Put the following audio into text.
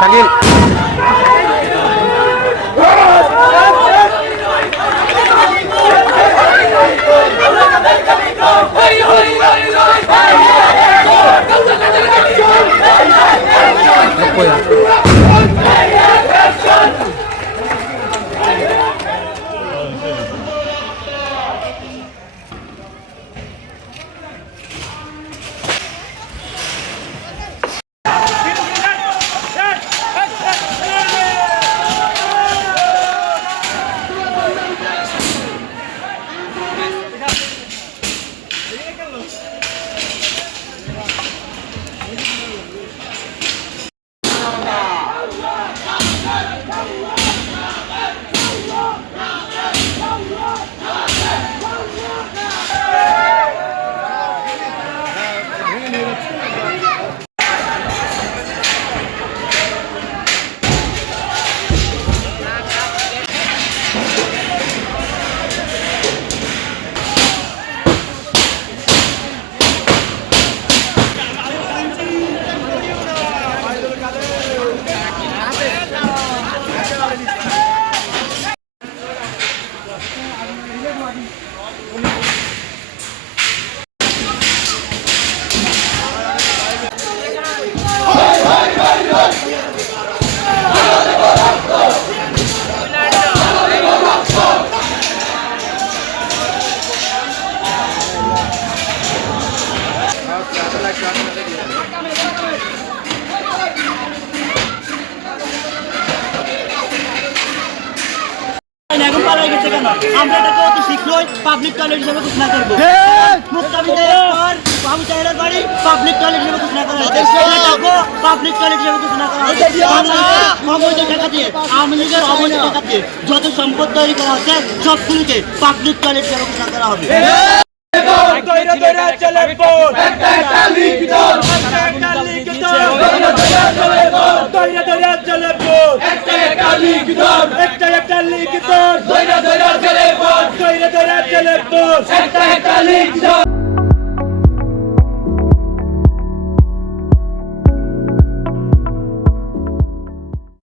শাকিল আমরা এটাকে অতি শীঘ্রই পাবলিক টয়লেট হিসেবে ঘোষণা করবো। বাবু চাইলের বাড়ি পাবলিক টয়লেট হিসেবে ঘোষণা করা হয়েছে। পাবলিক টয়লেট হিসেবে ঘোষণা করা হয়েছে। অবৈধ টাকা দিয়ে, আওয়ামী লীগের অবৈধ টাকা দিয়ে যত সম্পদ তৈরি করা হচ্ছে সবগুলোকে পাবলিক টয়লেট হিসেবে ঘোষণা করা হবে। একটা লিগ